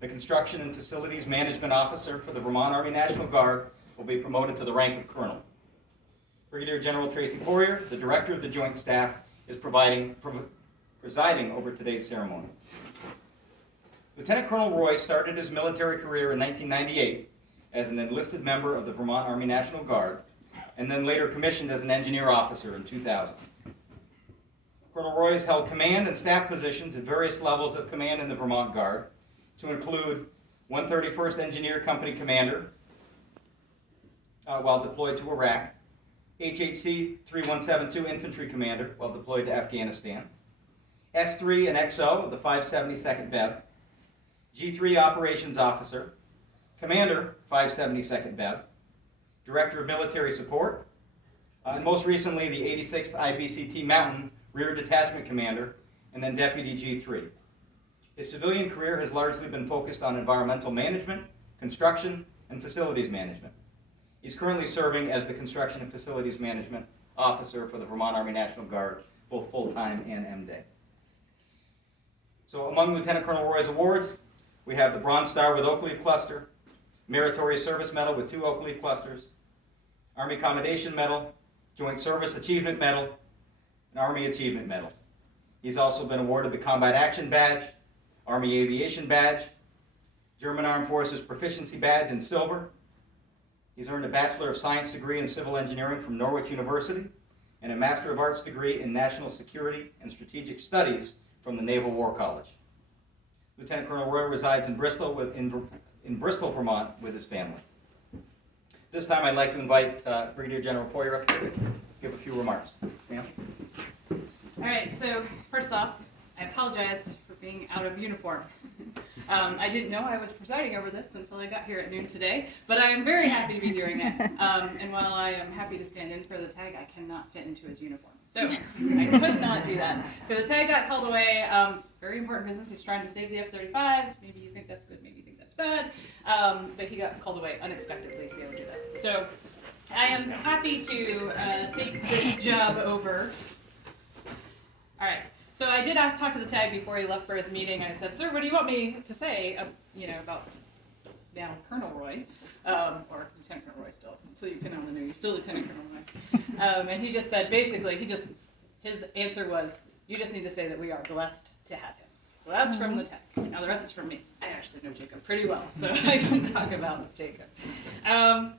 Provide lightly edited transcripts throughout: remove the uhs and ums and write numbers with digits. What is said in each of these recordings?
the Construction and Facilities Management Officer for the Vermont Army National Guard, will be promoted to the rank of Colonel. Brigadier General Tracy Poirier, the Director of the Joint Staff, is presiding over today's ceremony. Lieutenant Colonel Roy started his military career in 1998 as an enlisted member of the Vermont Army National Guard, and then later commissioned as an engineer officer in 2000. Colonel Roy has held command and staff positions at various levels of command in the Vermont Guard, to include 131st Engineer Company Commander while deployed to Iraq, HHC 3172 Infantry Commander while deployed to Afghanistan, S3 and XO of the 572nd Bev, G3 Operations Officer, Commander 572nd Bev, Director of Military Support, and most recently the 86th IBCT Mountain Rear Detachment Commander, and then Deputy G3. His civilian career has largely been focused on environmental management, construction, and facilities management. He's currently serving as the Construction and Facilities Management Officer for the Vermont Army National Guard, both full-time and M-Day. So among Lieutenant Colonel Roy's awards, we have the Bronze Star with Oak Leaf Cluster, Meritorious Service Medal with 2 Oak Leaf Clusters, Army Commendation Medal, Joint Service Achievement Medal, and Army Achievement Medal. He's also been awarded the Combat Action Badge, Army Aviation Badge, German Armed Forces Proficiency Badge in silver. He's earned a Bachelor of Science degree in Civil Engineering from Norwich University and a Master of Arts degree in National Security and Strategic Studies from the Naval War College. Lieutenant Colonel Roy resides in Bristol, in Bristol, Vermont with his family. This time I'd like to invite Brigadier General Poirier up here to give a few remarks. Ma'am? All right, so first off, I apologize for being out of uniform. I didn't know I was presiding over this until I got here at noon today, but I am very happy to be doing it. And while I am happy to stand in for the tag, I cannot fit into his uniform. So I could not do that. So the tag got called away. Very important business. He's trying to save the F-35s. Maybe you think that's good, maybe you think that's bad. But he got called away unexpectedly to be able to do this. So I am happy to take this job over. All right. So I did talk to the tag before he left for his meeting. I said, "Sir, what do you want me to say, about now Colonel Roy, or Lieutenant Colonel Roy still, until you pin on the new, you're still Lieutenant Colonel Roy." And he just said, basically, his answer was, "You just need to say that we are blessed to have him." So that's from the tag. Now the rest is from me. I actually know Jacob pretty well, so I can talk about Jacob. I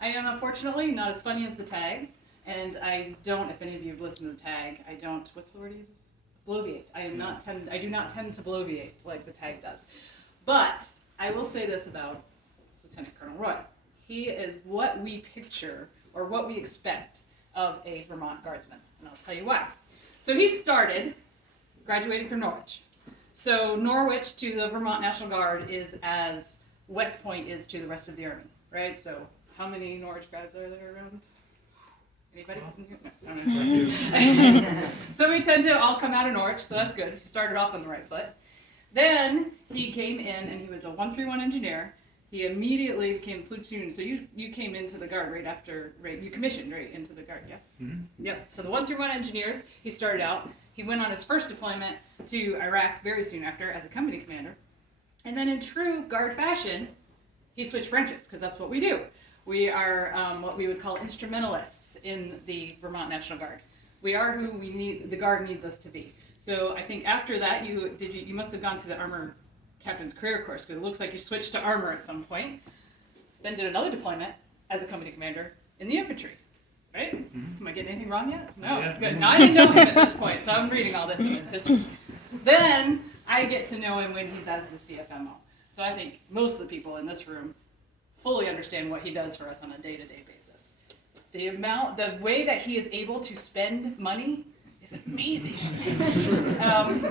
am unfortunately not as funny as the tag, and I don't, if any of you have listened to the tag, I don't, what's the word he uses? Bloviate. I do not tend to bloviate like the tag does. But I will say this about Lieutenant Colonel Roy. He is what we picture or what we expect of a Vermont Guardsman. And I'll tell you why. So he started graduating from Norwich. So Norwich to the Vermont National Guard is as West Point is to the rest of the Army, right? So how many Norwich grads are there around? Anybody? No, I don't know. So we tend to all come out of Norwich, so that's good. He started off on the right foot. Then he came in and he was a 131 engineer. He immediately became platoon. So you came into the Guard right after, you commissioned right into the Guard, yeah? Mm-hmm. Yep. So the 131 engineers, he started out. He went on his first deployment to Iraq very soon after as a company commander. And then in true Guard fashion, he switched branches, because that's what we do. We are what we would call instrumentalists in the Vermont National Guard. We are who the Guard needs us to be. So I think after that, you must have gone to the Armor Captain's Career Course, because it looks like you switched to Armor at some point. Then did another deployment as a company commander in the infantry, right? Mm-hmm. Am I getting anything wrong yet? No, yeah. Good. No, I didn't know him at this point, so I'm reading all this in his history. Then I get to know him when he's as the CFMO. So I think most of the people in this room fully understand what he does for us on a day-to-day basis. The way that he is able to spend money is amazing.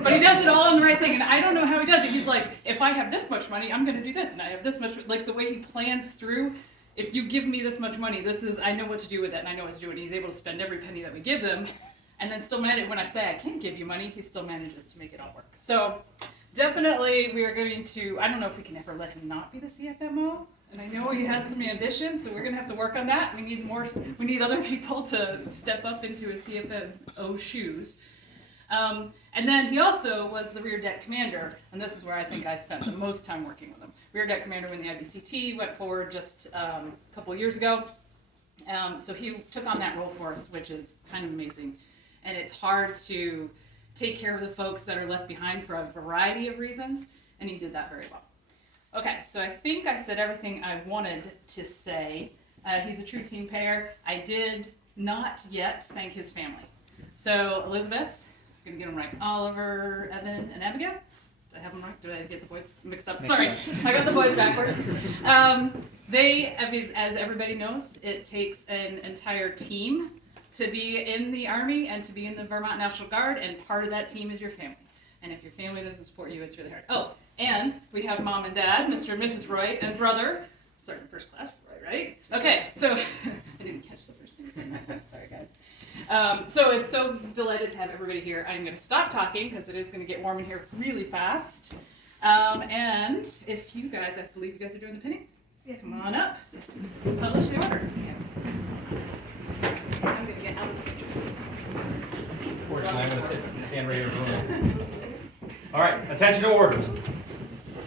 But he does it all in the right thing, and I don't know how he does it. He's like, if I have this much money, I'm going to do this, and I have this much, like the way he plans through, if you give me this much money, I know what to do with it, and I know what to do, and he's able to spend every penny that we give them, and then still manage, when I say I can't give you money, he still manages to make it all work. So definitely we are going to, I don't know if we can ever let him not be the CFMO, and I know he has some ambition, so we're going to have to work on that. We need other people to step up into his CFMO shoes. And then he also was the rear deck commander, and this is where I think I spent the most time working with him. Rear deck commander when the IBCT went forward just a couple years ago. So he took on that role for us, which is kind of amazing. And it's hard to take care of the folks that are left behind for a variety of reasons, and he did that very well. Okay, so I think I said everything I wanted to say. He's a true team player. I did not yet thank his family. So Elizabeth, I'm gonna get them right. Oliver, Evan, and Abigail. Did I have them right? Did I get the boys mixed up? Sorry, I got the boys backwards. They, as everybody knows, it takes an entire team to be in the Army and to be in the Vermont National Guard, and part of that team is your family. And if your family doesn't support you, it's really hard. Oh, and we have mom and dad, Mr. and Mrs. Roy, and brother. Starting first class, Roy, right? Okay, so I didn't catch the first things in that. Sorry, guys. So it's so delighted to have everybody here. I'm going to stop talking because it is going to get warm in here really fast. And if you guys, I believe you guys are doing the pinning. Yes. Come on up. Publish the order. I'm going to get out of the pictures. Fortunately, I'm going to stand right here in the room. All right, attention to orders.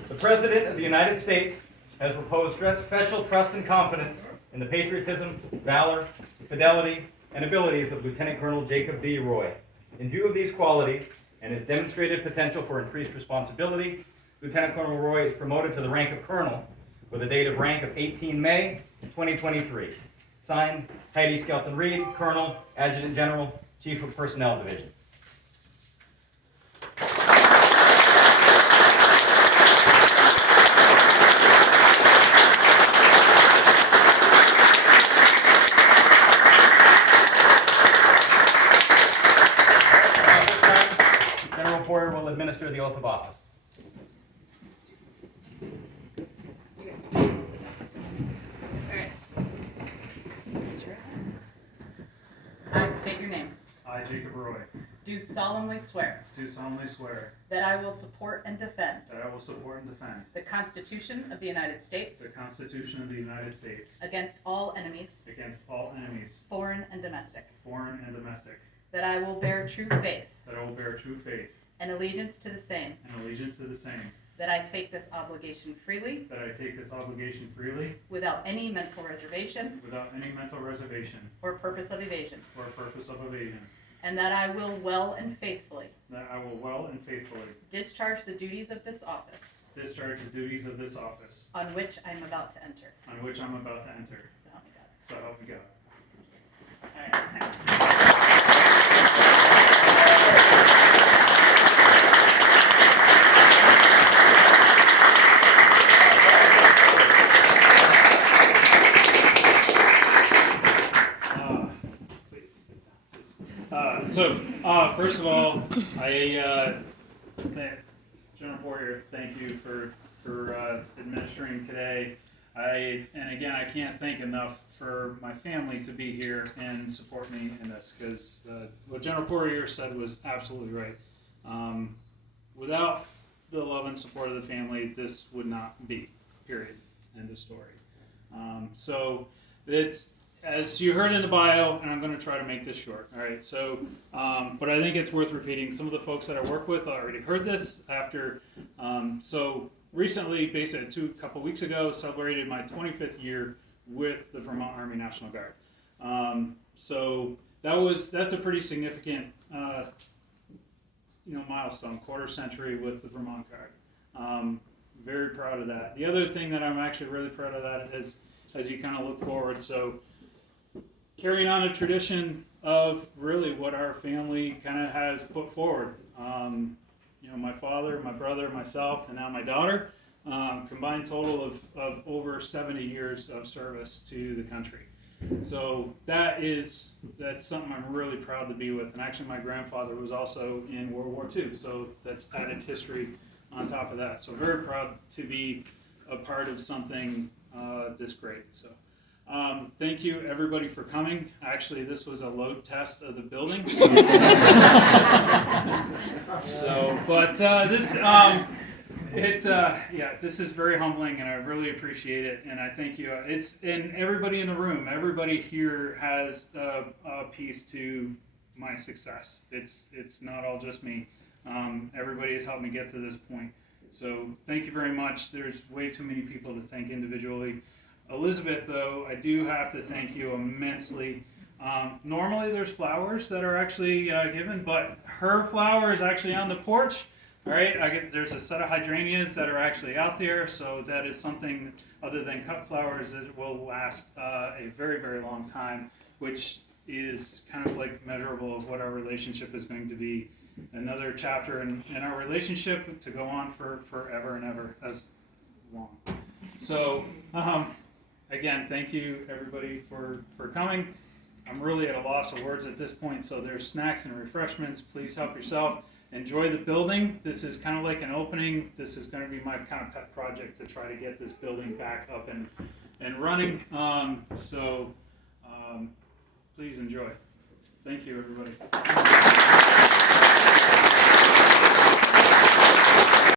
The President of the United States has reposed special trust and confidence in the patriotism, valor, fidelity, and abilities of Lieutenant Colonel Jacob B. Roy. In view of these qualities and his demonstrated potential for increased responsibility, Lieutenant Colonel Roy is promoted to the rank of Colonel with a date of rank of 18 May 2023. Signed, Heidi Skelton Reed, Colonel, Adjutant General, Chief of Personnel Division. General Poyer will administer the oath of office. I state your name. I, Jacob Roy, Do solemnly swear do solemnly swear that I will support and defend that I will support and defend the Constitution of the United the States Constitution of the United States against all enemies, against all enemies, foreign and domestic, foreign and domestic, that I will bear true faith that I will bear true faith and allegiance to the same, and allegiance to the same, that I take this obligation freely that I take this obligation freely without any mental reservation without any mental reservation or purpose of evasion, or purpose of evasion, and that I will well and faithfully that I will well and faithfully discharge the duties of this office discharge the duties of this office on which I am about to enter. on which I'm about to enter. So help me God. So help me God. All right, next. Please sit down, please. First of all, General Poyer, thank you for administering today. And again, I can't thank enough for my family to be here and support me in this, because what General Poyer said was absolutely right. Without the love and support of the family, this would not be, period, end of story. So it's, as you heard in the bio, and I'm going to try to make this short, all right? So, but I think it's worth repeating. Some of the folks that I work with already heard this after. So recently, basically a couple weeks ago, celebrated my 25th year with the Vermont Army National Guard. So that's a pretty significant, milestone, quarter century with the Vermont Guard. Very proud of that. The other thing that I'm actually really proud of that is, as you kind of look forward, so carrying on a tradition of really what our family kind of has put forward. My father, my brother, myself, and now my daughter, combined total of over 70 years of service to the country. So that's something I'm really proud to be with. And actually my grandfather was also in World War II, so that's added history on top of that. So very proud to be a part of something this great. So thank you everybody for coming. Actually, this was a load test of the building. This is very humbling, and I really appreciate it, and I thank you. And everybody in the room, everybody here has a piece to my success. It's not all just me. Everybody has helped me get to this point. So thank you very much. There's way too many people to thank individually. Elizabeth, though, I do have to thank you immensely. Normally there's flowers that are actually given, but her flower is actually on the porch. All right, there's a set of hydrangeas that are actually out there, so that is something other than cut flowers that will last a very, very long time, which is kind of like measurable of what our relationship is going to be. Another chapter in our relationship to go on for forever and ever as long. So, again, thank you everybody for coming. I'm really at a loss of words at this point, so there's snacks and refreshments. Please help yourself. Enjoy the building. This is kind of like an opening. This is going to be my kind of pet project to try to get this building back up and running. Please enjoy. Thank you, everybody.